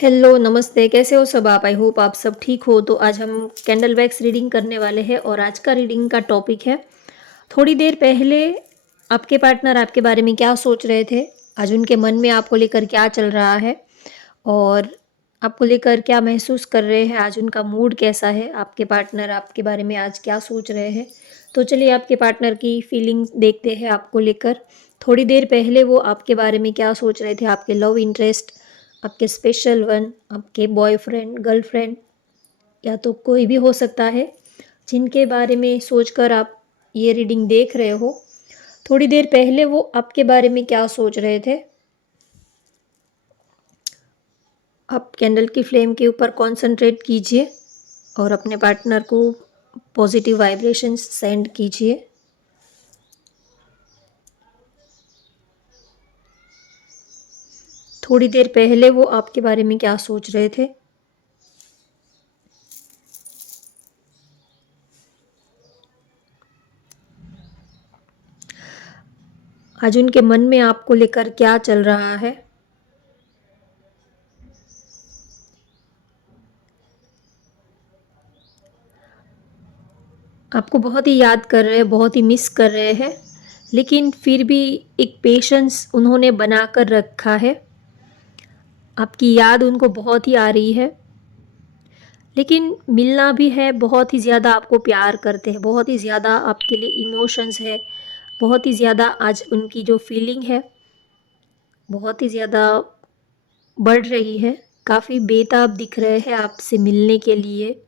Hello, नमस्ते, कैसे हो सब आप? आई होप आप सब ठीक हो। तो आज हम कैंडल वैक्स रीडिंग करने वाले हैं और आज का रीडिंग का टॉपिक है, थोड़ी देर पहले आपके पार्टनर आपके बारे में क्या सोच रहे थे? आज उनके मन में आपको लेकर क्या चल रहा है? और आपको लेकर क्या महसूस कर रहे हैं? आज उनका मूड कैसा है? आपके पार्टनर आपके बारे में आज क्या सोच रहे हैं? तो चलिए आपके पार्टनर की फीलिंग्स देखते हैं आपको लेकर। थोड़ी देर पहले वो आपके बारे में क्या सोच रहे थे? आपके लव इंटरेस्ट, आपके स्पेशल वन, आपके बॉयफ्रेंड, गर्लफ्रेंड या तो कोई भी हो सकता है, जिनके बारे में सोचकर आप ये रीडिंग देख रहे हो। थोड़ी देर पहले वो आपके बारे में क्या सोच रहे थे? आप कैंडल की फ्लेम के ऊपर कॉन्सेंट्रेट कीजिए और अपने पार्टनर को पॉजिटिव वाइब्रेशंस सेंड कीजिए। थोड़ी देर पहले वो आपके बारे में क्या सोच रहे थे? आज उनके मन में आपको लेकर क्या चल रहा है? आपको बहुत ही याद कर रहे हैं, बहुत ही मिस कर रहे हैं, लेकिन फिर भी एक पेशेंस उन्होंने बना कर रखा है। आपकी याद उनको बहुत ही आ रही है, लेकिन मिलना भी है, बहुत ही ज़्यादा आपको प्यार करते हैं, बहुत ही ज़्यादा आपके लिए इमोशंस है, बहुत ही ज़्यादा आज उनकी जो फीलिंग है, बहुत ही ज़्यादा बढ़ रही है। काफ़ी बेताब दिख रहे हैं आपसे मिलने के लिए।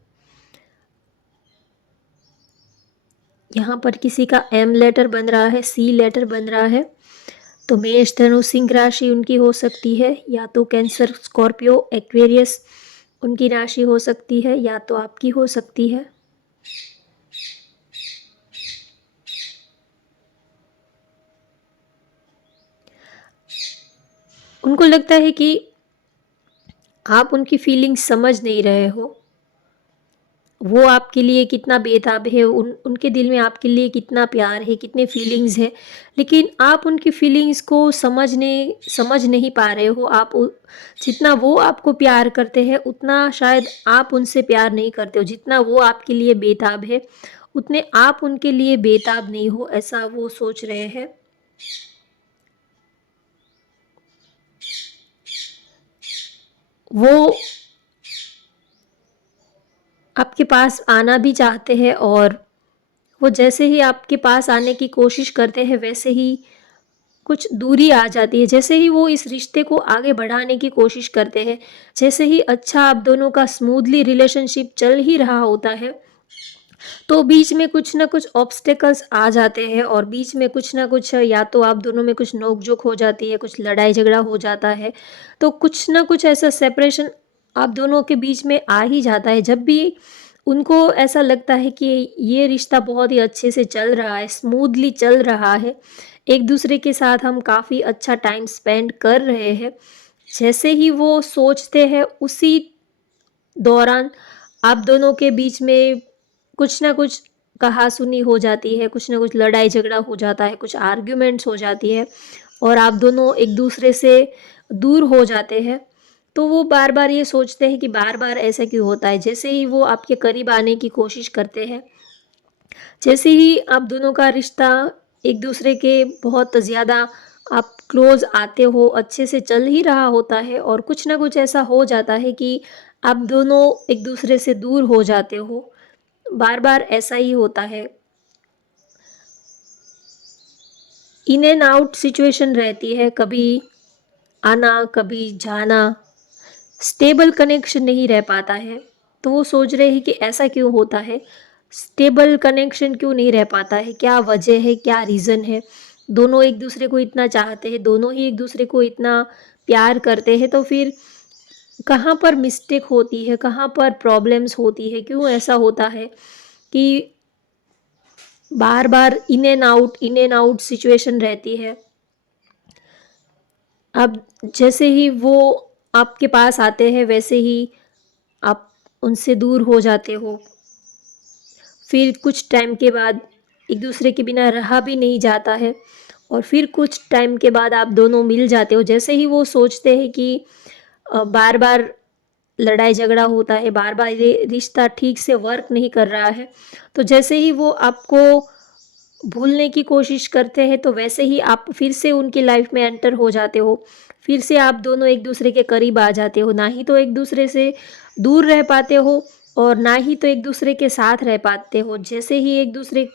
यहाँ पर किसी का एम लेटर बन रहा है, सी लेटर बन रहा है। तो मेष, धनु, सिंह राशि उनकी हो सकती है, या तो कैंसर, स्कॉर्पियो, एक्वेरियस उनकी राशि हो सकती है, या तो आपकी हो सकती है। उनको लगता है कि आप उनकी फीलिंग्स समझ नहीं रहे हो। वो आपके लिए कितना बेताब है, उनके दिल में आपके लिए कितना प्यार है, कितने फीलिंग्स हैं, लेकिन आप उनकी फीलिंग्स को समझ नहीं पा रहे हो। जितना वो आपको प्यार करते हैं, उतना शायद आप उनसे प्यार नहीं करते हो। जितना वो आपके लिए बेताब है, उतने आप उनके लिए बेताब नहीं हो, ऐसा वो सोच रहे हैं। वो आपके पास आना भी चाहते हैं, और वो जैसे ही आपके पास आने की कोशिश करते हैं, वैसे ही कुछ दूरी आ जाती है। जैसे ही वो इस रिश्ते को आगे बढ़ाने की कोशिश करते हैं, जैसे ही अच्छा आप दोनों का स्मूथली रिलेशनशिप चल ही रहा होता है, तो बीच में कुछ ना कुछ ऑब्स्टेकल्स आ जाते हैं, और बीच में कुछ ना कुछ, या तो आप दोनों में कुछ नोक-झोंक हो जाती है, कुछ लड़ाई झगड़ा हो जाता है, तो कुछ ना कुछ ऐसा सेपरेशन आप दोनों के बीच में आ ही जाता है। जब भी उनको ऐसा लगता है कि ये रिश्ता बहुत ही अच्छे से चल रहा है, स्मूथली चल रहा है, एक दूसरे के साथ हम काफ़ी अच्छा टाइम स्पेंड कर रहे हैं, जैसे ही वो सोचते हैं, उसी दौरान आप दोनों के बीच में कुछ ना कुछ कहा-सुनी हो जाती है, कुछ ना कुछ लड़ाई झगड़ा हो जाता है, कुछ आर्ग्यूमेंट्स हो जाती है, और आप दोनों एक दूसरे से दूर हो जाते हैं। तो वो बार-बार ये सोचते हैं कि बार-बार ऐसा क्यों होता है? जैसे ही वो आपके करीब आने की कोशिश करते हैं, जैसे ही आप दोनों का रिश्ता एक दूसरे के बहुत ज़्यादा आप क्लोज़ आते हो, अच्छे से चल ही रहा होता है, और कुछ ना कुछ ऐसा हो जाता है कि आप दोनों एक दूसरे से दूर हो जाते हो। बार-बार ऐसा ही होता है। इन एंड आउट सिचुएशन रहती है, कभी आना, कभी जाना, स्टेबल कनेक्शन नहीं रह पाता है। तो वो सोच रहे हैं कि ऐसा क्यों होता है? स्टेबल कनेक्शन क्यों नहीं रह पाता है? क्या वजह है? क्या रीज़न है? दोनों एक दूसरे को इतना चाहते हैं, दोनों ही एक दूसरे को इतना प्यार करते हैं, तो फिर कहाँ पर मिस्टेक होती है? कहाँ पर प्रॉब्लम्स होती है? क्यों ऐसा होता है कि बार-बार इन एंड आउट सिचुएशन रहती है? अब जैसे ही वो आपके पास आते हैं, वैसे ही आप उनसे दूर हो जाते हो। फिर कुछ टाइम के बाद एक दूसरे के बिना रहा भी नहीं जाता है, और फिर कुछ टाइम के बाद आप दोनों मिल जाते हो। जैसे ही वो सोचते हैं कि बार-बार लड़ाई झगड़ा होता है, बार बार ये रिश्ता ठीक से वर्क नहीं कर रहा है, तो जैसे ही वो आपको भूलने की कोशिश करते हैं तो वैसे ही आप फिर से उनकी लाइफ में एंटर हो जाते हो। फिर से आप दोनों एक दूसरे के करीब आ जाते हो, ना ही तो एक दूसरे से दूर रह पाते हो और ना ही तो एक दूसरे के साथ रह पाते हो। जैसे ही एक दूसरे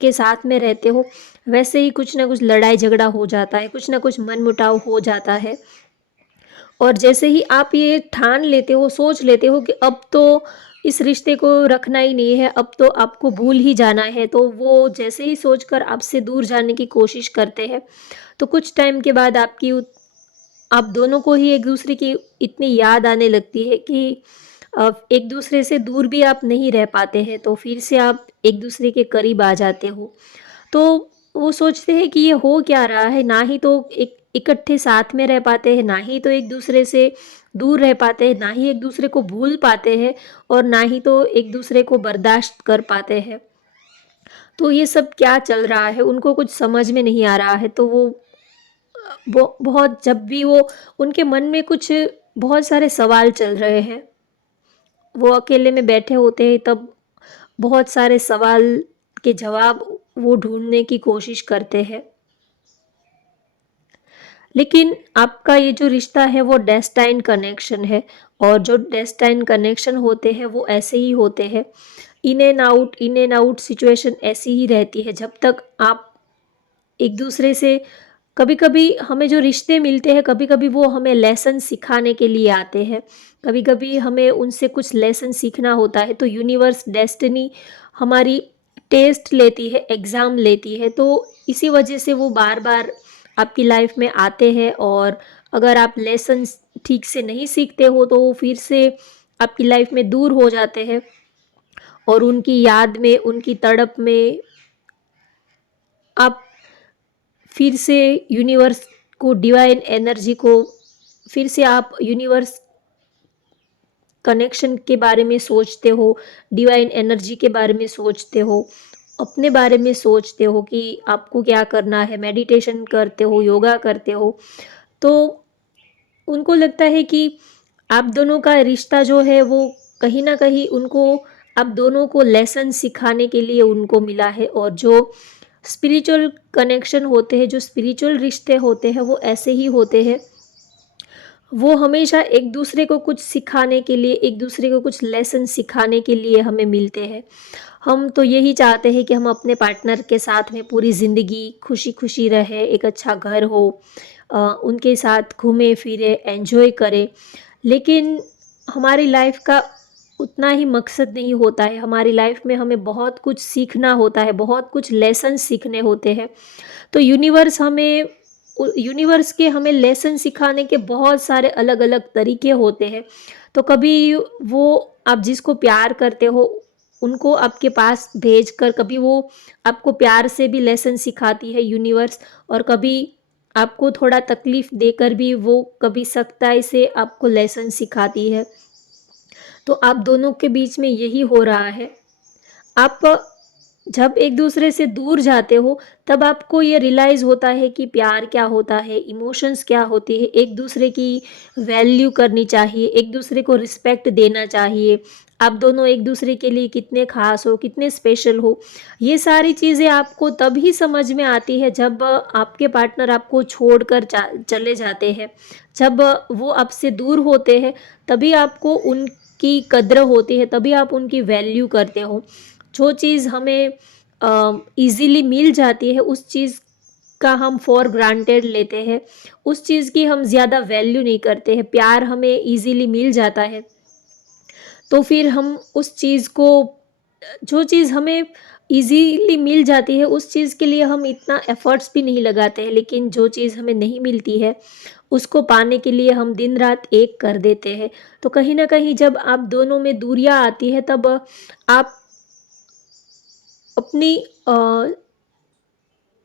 के साथ में रहते हो वैसे ही कुछ ना कुछ लड़ाई झगड़ा हो जाता है, कुछ ना कुछ मनमुटाव हो जाता है। और जैसे ही आप ये ठान लेते हो, सोच लेते हो कि अब तो इस रिश्ते को रखना ही नहीं है, अब तो आपको भूल ही जाना है, तो वो जैसे ही सोचकर आपसे दूर जाने की कोशिश करते हैं, तो कुछ टाइम के बाद आप दोनों को ही एक दूसरे की इतनी याद आने लगती है कि एक दूसरे से दूर भी आप नहीं रह पाते हैं, तो फिर से आप एक दूसरे के करीब आ जाते हो। तो वो सोचते हैं कि ये हो क्या रहा है, ना ही तो एक इकट्ठे साथ में रह पाते हैं, ना ही तो एक दूसरे से दूर रह पाते हैं, ना ही एक दूसरे को भूल पाते हैं और ना ही तो एक दूसरे को बर्दाश्त कर पाते हैं। तो ये सब क्या चल रहा है उनको कुछ समझ में नहीं आ रहा है। तो वो बहुत, जब भी वो उनके मन में कुछ बहुत सारे सवाल चल रहे हैं, वो अकेले में बैठे होते हैं, तब बहुत सारे सवाल के जवाब वो ढूंढने की कोशिश करते हैं। लेकिन आपका ये जो रिश्ता है वो डेस्टाइन कनेक्शन है, और जो डेस्टाइन कनेक्शन होते हैं वो ऐसे ही होते हैं। इन एंड आउट सिचुएशन ऐसी ही रहती है जब तक आप एक दूसरे से, कभी कभी हमें जो रिश्ते मिलते हैं कभी कभी वो हमें लेसन सिखाने के लिए आते हैं, कभी कभी हमें उनसे कुछ लेसन सीखना होता है, तो यूनिवर्स डेस्टिनी हमारी टेस्ट लेती है, एग्ज़ाम लेती है, तो इसी वजह से वो बार बार आपकी लाइफ में आते हैं। और अगर आप लेसन ठीक से नहीं सीखते हो तो वो फिर से आपकी लाइफ में दूर हो जाते हैं, और उनकी याद में, उनकी तड़प में आप फिर से यूनिवर्स को, डिवाइन एनर्जी को, फिर से आप यूनिवर्स कनेक्शन के बारे में सोचते हो, डिवाइन एनर्जी के बारे में सोचते हो, अपने बारे में सोचते हो कि आपको क्या करना है, मेडिटेशन करते हो, योगा करते हो। तो उनको लगता है कि आप दोनों का रिश्ता जो है वो कहीं ना कहीं उनको, आप दोनों को लेसन सिखाने के लिए उनको मिला है। और जो स्पिरिचुअल कनेक्शन होते हैं, जो स्पिरिचुअल रिश्ते होते हैं वो ऐसे ही होते हैं, वो हमेशा एक दूसरे को कुछ सिखाने के लिए, एक दूसरे को कुछ लेसन सिखाने के लिए हमें मिलते हैं। हम तो यही चाहते हैं कि हम अपने पार्टनर के साथ में पूरी ज़िंदगी खुशी खुशी रहे, एक अच्छा घर हो, उनके साथ घूमें फिरें, एंजॉय करें। लेकिन हमारी लाइफ का उतना ही मकसद नहीं होता है, हमारी लाइफ में हमें बहुत कुछ सीखना होता है, बहुत कुछ लेसन सीखने होते हैं। तो यूनिवर्स के हमें लेसन सिखाने के बहुत सारे अलग अलग तरीके होते हैं। तो कभी वो, आप जिसको प्यार करते हो उनको आपके पास भेजकर, कभी वो आपको प्यार से भी लेसन सिखाती है यूनिवर्स, और कभी आपको थोड़ा तकलीफ देकर भी वो कभी सख्ताई से आपको लेसन सिखाती है। तो आप दोनों के बीच में यही हो रहा है। आप जब एक दूसरे से दूर जाते हो तब आपको ये रियलाइज़ होता है कि प्यार क्या होता है, इमोशंस क्या होती है, एक दूसरे की वैल्यू करनी चाहिए, एक दूसरे को रिस्पेक्ट देना चाहिए, आप दोनों एक दूसरे के लिए कितने खास हो, कितने स्पेशल हो। ये सारी चीज़ें आपको तभी समझ में आती है जब आपके पार्टनर आपको छोड़कर चले जाते हैं, जब वो आपसे दूर होते हैं, तभी आपको उनकी कद्र होती है, तभी आप उनकी वैल्यू करते हो। जो चीज़ हमें ईज़िली मिल जाती है उस चीज़ का हम फॉर ग्रांटेड लेते हैं, उस चीज़ की हम ज़्यादा वैल्यू नहीं करते हैं। प्यार हमें ईज़िली मिल जाता है तो फिर हम उस चीज़ को, जो चीज़ हमें ईज़िली मिल जाती है उस चीज़ के लिए हम इतना एफ़र्ट्स भी नहीं लगाते हैं, लेकिन जो चीज़ हमें नहीं मिलती है उसको पाने के लिए हम दिन रात एक कर देते हैं। तो कहीं न कहीं जब आप दोनों में दूरियाँ आती है तब आप अपनी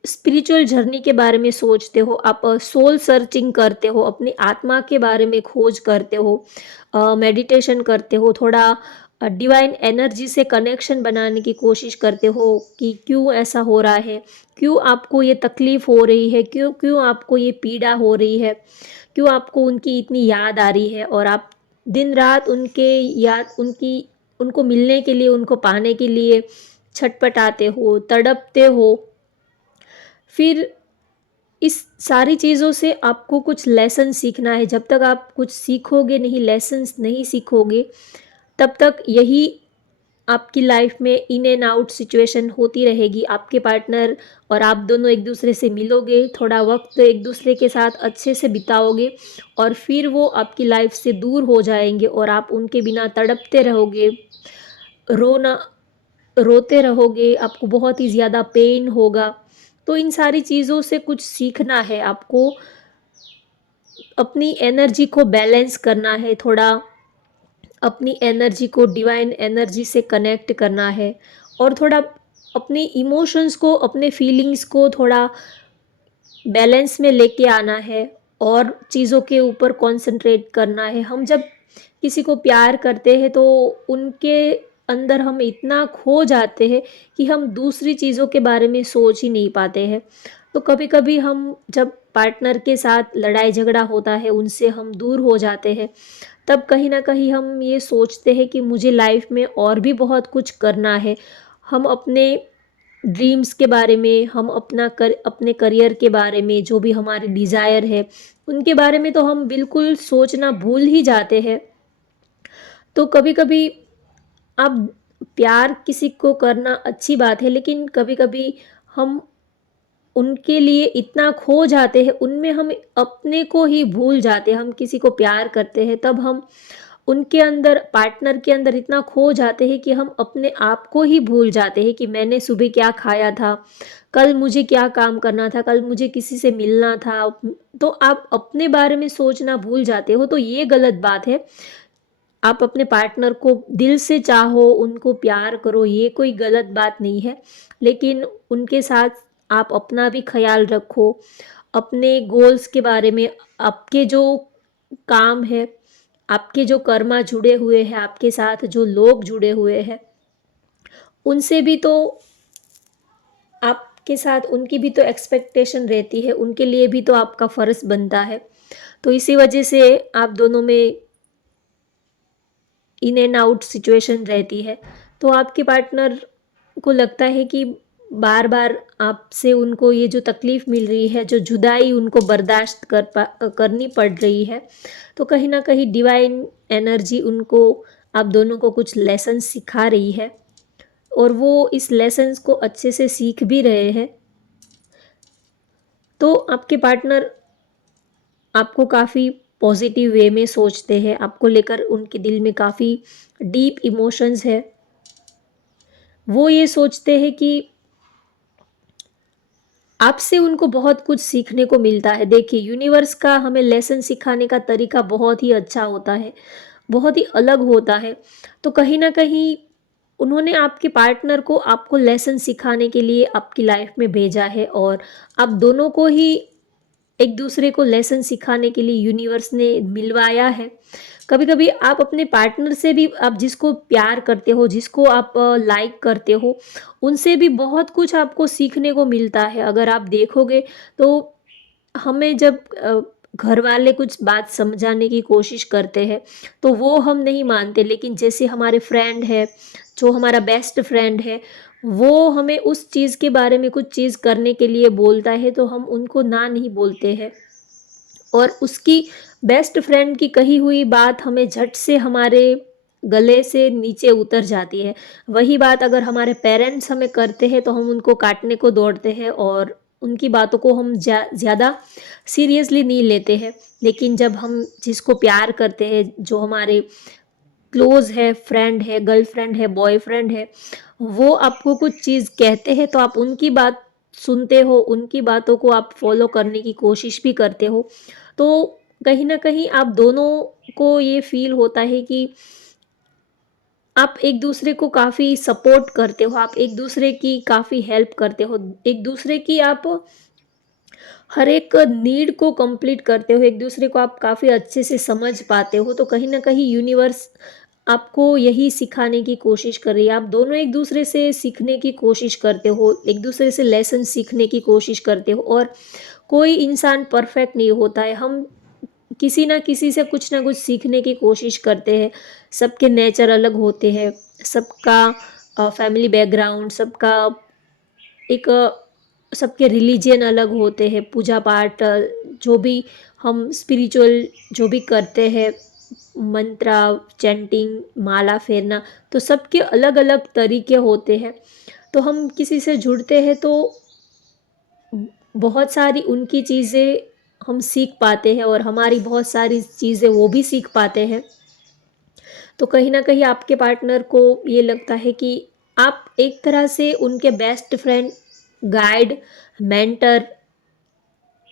स्पिरिचुअल जर्नी के बारे में सोचते हो, आप सोल सर्चिंग करते हो, अपनी आत्मा के बारे में खोज करते हो, मेडिटेशन करते हो, थोड़ा डिवाइन एनर्जी से कनेक्शन बनाने की कोशिश करते हो कि क्यों ऐसा हो रहा है, क्यों आपको ये तकलीफ़ हो रही है, क्यों क्यों आपको ये पीड़ा हो रही है, क्यों आपको उनकी इतनी याद आ रही है, और आप दिन रात उनको मिलने के लिए, उनको पाने के लिए छटपटाते हो, तड़पते हो। फिर इस सारी चीज़ों से आपको कुछ लेसन सीखना है। जब तक आप कुछ सीखोगे नहीं, लेसन्स नहीं सीखोगे, तब तक यही आपकी लाइफ में इन एंड आउट सिचुएशन होती रहेगी। आपके पार्टनर और आप दोनों एक दूसरे से मिलोगे, थोड़ा वक्त एक दूसरे के साथ अच्छे से बिताओगे और फिर वो आपकी लाइफ से दूर हो जाएंगे और आप उनके बिना तड़पते रहोगे, रोना रोते रहोगे, आपको बहुत ही ज़्यादा पेन होगा। तो इन सारी चीज़ों से कुछ सीखना है आपको, अपनी एनर्जी को बैलेंस करना है, थोड़ा अपनी एनर्जी को डिवाइन एनर्जी से कनेक्ट करना है और थोड़ा अपने इमोशंस को, अपने फीलिंग्स को थोड़ा बैलेंस में लेके आना है और चीज़ों के ऊपर कंसंट्रेट करना है। हम जब किसी को प्यार करते हैं तो उनके अंदर हम इतना खो जाते हैं कि हम दूसरी चीज़ों के बारे में सोच ही नहीं पाते हैं। तो कभी-कभी हम जब पार्टनर के साथ लड़ाई झगड़ा होता है, उनसे हम दूर हो जाते हैं, तब कहीं न कहीं हम ये सोचते हैं कि मुझे लाइफ में और भी बहुत कुछ करना है। हम अपने ड्रीम्स के बारे में, हम अपने करियर के बारे में, जो भी हमारे डिज़ायर है, उनके बारे में तो हम बिल्कुल सोचना भूल ही जाते हैं। तो कभी-कभी आप प्यार किसी को करना अच्छी बात है, लेकिन कभी-कभी हम उनके लिए इतना खो जाते हैं, उनमें हम अपने को ही भूल जाते हैं। हम किसी को प्यार करते हैं, तब हम उनके अंदर, पार्टनर के अंदर इतना खो जाते हैं कि हम अपने आप को ही भूल जाते हैं कि मैंने सुबह क्या खाया था, कल मुझे क्या काम करना था, कल मुझे किसी से मिलना था। तो आप अपने बारे में सोचना भूल जाते हो, तो ये गलत बात है। आप अपने पार्टनर को दिल से चाहो, उनको प्यार करो, ये कोई गलत बात नहीं है। लेकिन उनके साथ आप अपना भी ख़्याल रखो, अपने गोल्स के बारे में, आपके जो काम है, आपके जो कर्मा जुड़े हुए हैं, आपके साथ जो लोग जुड़े हुए हैं, उनसे भी तो आपके साथ उनकी भी तो एक्सपेक्टेशन रहती है, उनके लिए भी तो आपका फ़र्ज़ बनता है। तो इसी वजह से आप दोनों में इन एंड आउट सिचुएशन रहती है। तो आपके पार्टनर को लगता है कि बार-बार आपसे उनको ये जो तकलीफ़ मिल रही है, जो जुदाई उनको बर्दाश्त करनी पड़ रही है, तो कहीं न कहीं डिवाइन एनर्जी उनको, आप दोनों को कुछ लेसन सिखा रही है और वो इस लेसन्स को अच्छे से सीख भी रहे हैं। तो आपके पार्टनर आपको काफ़ी पॉजिटिव वे में सोचते हैं, आपको लेकर उनके दिल में काफ़ी डीप इमोशंस है। वो ये सोचते हैं कि आपसे उनको बहुत कुछ सीखने को मिलता है। देखिए, यूनिवर्स का हमें लेसन सिखाने का तरीका बहुत ही अच्छा होता है, बहुत ही अलग होता है। तो कहीं न कहीं उन्होंने आपके पार्टनर को आपको लेसन सिखाने के लिए आपकी लाइफ में भेजा है और आप दोनों को ही एक दूसरे को लेसन सिखाने के लिए यूनिवर्स ने मिलवाया है। कभी-कभी आप अपने पार्टनर से भी, आप जिसको प्यार करते हो, जिसको आप लाइक करते हो, उनसे भी बहुत कुछ आपको सीखने को मिलता है। अगर आप देखोगे तो हमें जब घर वाले कुछ बात समझाने की कोशिश करते हैं, तो वो हम नहीं मानते, लेकिन जैसे हमारे फ्रेंड है, जो हमारा बेस्ट फ्रेंड है, वो हमें उस चीज़ के बारे में कुछ चीज़ करने के लिए बोलता है, तो हम उनको ना नहीं बोलते हैं और उसकी, बेस्ट फ्रेंड की कही हुई बात हमें झट से हमारे गले से नीचे उतर जाती है। वही बात अगर हमारे पेरेंट्स हमें करते हैं, तो हम उनको काटने को दौड़ते हैं और उनकी बातों को हम ज़्यादा सीरियसली नहीं लेते हैं। लेकिन जब हम जिसको प्यार करते हैं, जो हमारे क्लोज़ है, फ्रेंड है, गर्लफ्रेंड है, बॉयफ्रेंड है, वो आपको कुछ चीज़ कहते हैं, तो आप उनकी बात सुनते हो, उनकी बातों को आप फॉलो करने की कोशिश भी करते हो। तो कहीं न कहीं आप दोनों को ये फ़ील होता है कि आप एक-दूसरे को काफ़ी सपोर्ट करते हो, आप एक-दूसरे की काफ़ी हेल्प करते हो, एक-दूसरे की आप हर एक नीड को कंप्लीट करते हो, एक-दूसरे को आप काफ़ी अच्छे से समझ पाते हो। तो कहीं न कहीं यूनिवर्स आपको यही सिखाने की कोशिश कर रही है। आप दोनों एक-दूसरे से सीखने की कोशिश करते हो, एक-दूसरे से लेसन सीखने की कोशिश करते हो और कोई इंसान परफेक्ट नहीं होता है। हम किसी ना किसी से कुछ ना कुछ सीखने की कोशिश करते हैं। सबके नेचर अलग होते हैं, सबका फैमिली बैकग्राउंड, सबका एक सबके रिलीजन अलग होते हैं, पूजा पाठ जो भी हम स्पिरिचुअल जो भी करते हैं, मंत्रा चैंटिंग, माला फेरना, तो सबके अलग अलग तरीके होते हैं। तो हम किसी से जुड़ते हैं तो बहुत सारी उनकी चीज़ें हम सीख पाते हैं और हमारी बहुत सारी चीज़ें वो भी सीख पाते हैं। तो कहीं ना कहीं आपके पार्टनर को ये लगता है कि आप एक तरह से उनके बेस्ट फ्रेंड, गाइड, मेंटर,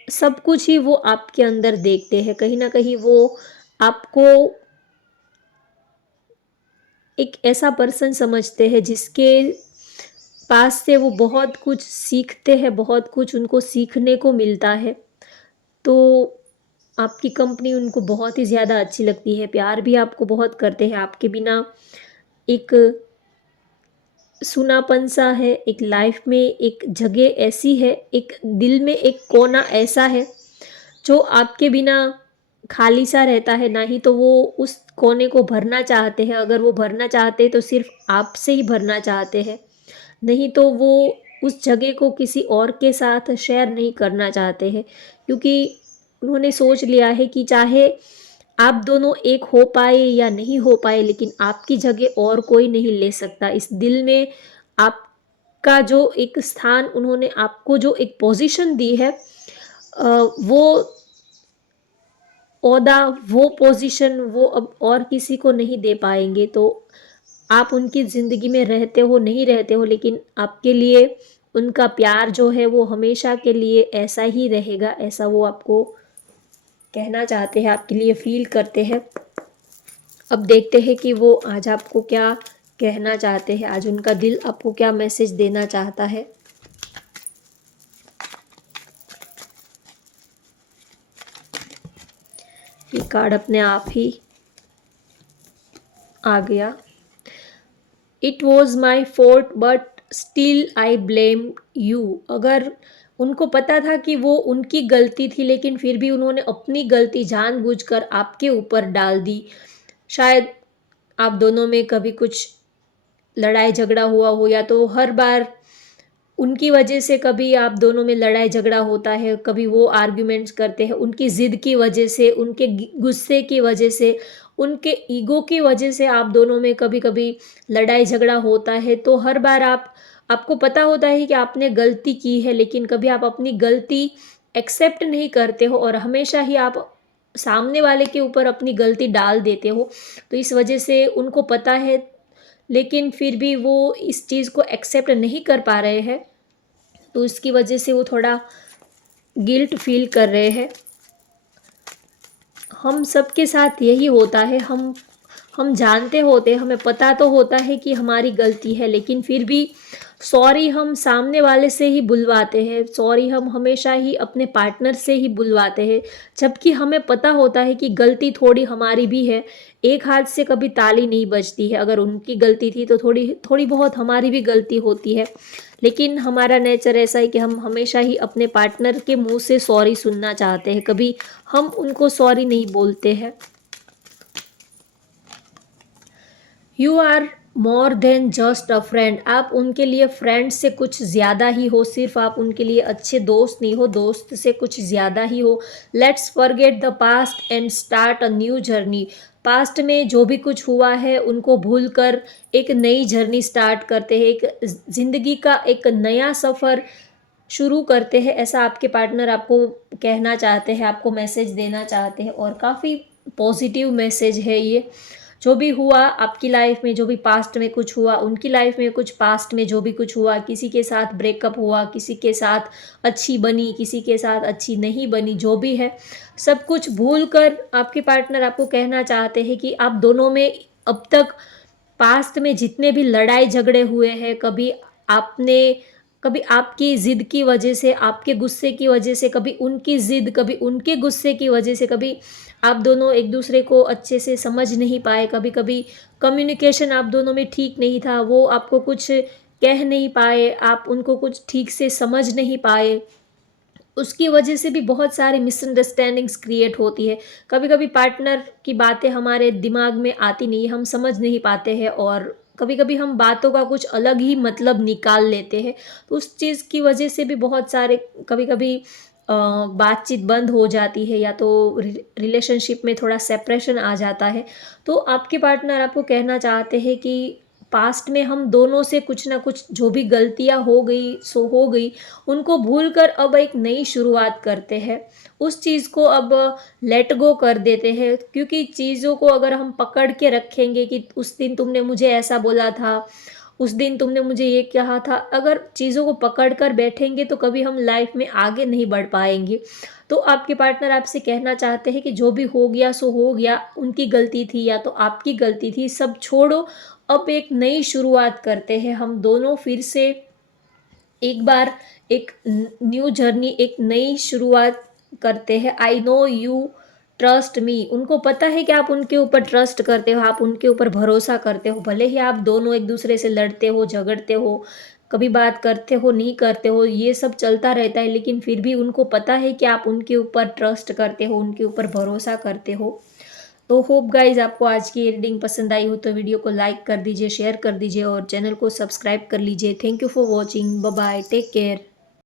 सब कुछ ही वो आपके अंदर देखते हैं। कहीं ना कहीं वो आपको एक ऐसा पर्सन समझते हैं जिसके पास से वो बहुत कुछ सीखते हैं, बहुत कुछ उनको सीखने को मिलता है। तो आपकी कंपनी उनको बहुत ही ज़्यादा अच्छी लगती है, प्यार भी आपको बहुत करते हैं। आपके बिना एक सूनापन सा है, एक लाइफ में एक जगह ऐसी है, एक दिल में एक कोना ऐसा है जो आपके बिना खाली सा रहता है। ना ही तो वो उस कोने को भरना चाहते हैं, अगर वो भरना चाहते हैं तो सिर्फ आपसे ही भरना चाहते हैं, नहीं तो वो उस जगह को किसी और के साथ शेयर नहीं करना चाहते हैं। क्योंकि उन्होंने सोच लिया है कि चाहे आप दोनों एक हो पाए या नहीं हो पाए, लेकिन आपकी जगह और कोई नहीं ले सकता। इस दिल में आपका जो एक स्थान, उन्होंने आपको जो एक पोजीशन दी है, वो ओहदा, वो पोजीशन वो अब और किसी को नहीं दे पाएंगे। तो आप उनकी ज़िंदगी में रहते हो नहीं रहते हो, लेकिन आपके लिए उनका प्यार जो है वो हमेशा के लिए ऐसा ही रहेगा, ऐसा वो आपको कहना चाहते हैं, आपके लिए फील करते हैं। अब देखते हैं कि वो आज आपको क्या कहना चाहते हैं, आज उनका दिल आपको क्या मैसेज देना चाहता है। ये कार्ड अपने आप ही आ गया। It was my fault but still I blame you. अगर उनको पता था कि वो उनकी गलती थी, लेकिन फिर भी उन्होंने अपनी गलती जानबूझकर आपके ऊपर डाल दी। शायद आप दोनों में कभी कुछ लड़ाई झगड़ा हुआ हो, या तो हर बार उनकी वजह से कभी आप दोनों में लड़ाई झगड़ा होता है, कभी वो आर्ग्यूमेंट्स करते हैं उनकी ज़िद की वजह से, उनके गुस्से की वजह से, उनके ईगो की वजह से आप दोनों में कभी कभी लड़ाई झगड़ा होता है। तो हर बार आपको पता होता है कि आपने गलती की है, लेकिन कभी आप अपनी गलती एक्सेप्ट नहीं करते हो और हमेशा ही आप सामने वाले के ऊपर अपनी गलती डाल देते हो। तो इस वजह से उनको पता है, लेकिन फिर भी वो इस चीज़ को एक्सेप्ट नहीं कर पा रहे हैं। तो इसकी वजह से वो थोड़ा गिल्ट फील कर रहे हैं। हम सबके साथ यही होता है, हम जानते होते हैं, हमें पता तो होता है कि हमारी गलती है, लेकिन फिर भी सॉरी हम सामने वाले से ही बुलवाते हैं, सॉरी हम हमेशा ही अपने पार्टनर से ही बुलवाते हैं, जबकि हमें पता होता है कि गलती थोड़ी हमारी भी है। एक हाथ से कभी ताली नहीं बजती है, अगर उनकी गलती थी तो थोड़ी थोड़ी बहुत हमारी भी गलती होती है। लेकिन हमारा नेचर ऐसा है कि हम हमेशा ही अपने पार्टनर के मुंह से सॉरी सुनना चाहते हैं, कभी हम उनको सॉरी नहीं बोलते हैं। You are more than just a friend. आप उनके लिए फ्रेंड से कुछ ज़्यादा ही हो, सिर्फ आप उनके लिए अच्छे दोस्त नहीं हो, दोस्त से कुछ ज़्यादा ही हो। Let's forget the past and start a new journey. Past में जो भी कुछ हुआ है उनको भूलकर एक नई जर्नी स्टार्ट करते हैं, एक ज़िंदगी का एक नया सफ़र शुरू करते हैं। ऐसा आपके पार्टनर आपको कहना चाहते हैं, आपको मैसेज देना चाहते हैं, और काफ़ी पॉजिटिव मैसेज है ये। जो भी हुआ आपकी लाइफ में, जो भी पास्ट में कुछ हुआ, उनकी लाइफ में कुछ पास्ट में जो भी कुछ हुआ, किसी के साथ ब्रेकअप हुआ, किसी के साथ अच्छी बनी, किसी के साथ अच्छी नहीं बनी, जो भी है सब कुछ भूल कर आपके पार्टनर आपको कहना चाहते हैं कि आप दोनों में अब तक पास्ट में जितने भी लड़ाई झगड़े हुए हैं, कभी आपकी ज़िद की वजह से, आपके गुस्से की वजह से, कभी उनकी ज़िद, कभी उनके गुस्से की वजह से, कभी आप दोनों एक दूसरे को अच्छे से समझ नहीं पाए, कभी कभी कम्युनिकेशन आप दोनों में ठीक नहीं था, वो आपको कुछ कह नहीं पाए, आप उनको कुछ ठीक से समझ नहीं पाए। उसकी वजह से भी बहुत सारी मिसअंडरस्टैंडिंग्स क्रिएट होती है। कभी-कभी पार्टनर की बातें हमारे दिमाग में आती नहीं है, हम समझ नहीं पाते हैं और कभी-कभी हम बातों का कुछ अलग ही मतलब निकाल लेते हैं। तो उस चीज़ की वजह से भी बहुत सारे कभी-कभी बातचीत बंद हो जाती है या तो रिलेशनशिप में थोड़ा सेपरेशन आ जाता है। तो आपके पार्टनर आपको कहना चाहते हैं कि पास्ट में हम दोनों से कुछ ना कुछ जो भी गलतियाँ हो गई सो हो गई, उनको भूलकर अब एक नई शुरुआत करते हैं। उस चीज़ को अब लेट गो कर देते हैं, क्योंकि चीज़ों को अगर हम पकड़ के रखेंगे कि उस दिन तुमने मुझे ऐसा बोला था, उस दिन तुमने मुझे ये कहा था, अगर चीज़ों को पकड़ कर बैठेंगे तो कभी हम लाइफ में आगे नहीं बढ़ पाएँगे। तो आपके पार्टनर आपसे कहना चाहते हैं कि जो भी हो गया सो हो गया, उनकी गलती थी या तो आपकी गलती थी, सब छोड़ो, अब एक नई शुरुआत करते हैं हम दोनों फिर से एक बार एक न्यू जर्नी, एक नई शुरुआत करते हैं। I know you trust me, उनको पता है कि आप उनके ऊपर ट्रस्ट करते हो, आप उनके ऊपर भरोसा करते हो। भले ही आप दोनों एक दूसरे से लड़ते हो, झगड़ते हो, कभी बात करते हो, नहीं करते हो, ये सब चलता रहता है, लेकिन फिर भी उनको पता है कि आप उनके ऊपर ट्रस्ट करते हो, उनके ऊपर भरोसा करते हो। तो होप गाइज़ आपको आज की ये रीडिंग पसंद आई हो तो वीडियो को लाइक कर दीजिए, शेयर कर दीजिए और चैनल को सब्सक्राइब कर लीजिए। Thank you for watching. Bye bye, take care.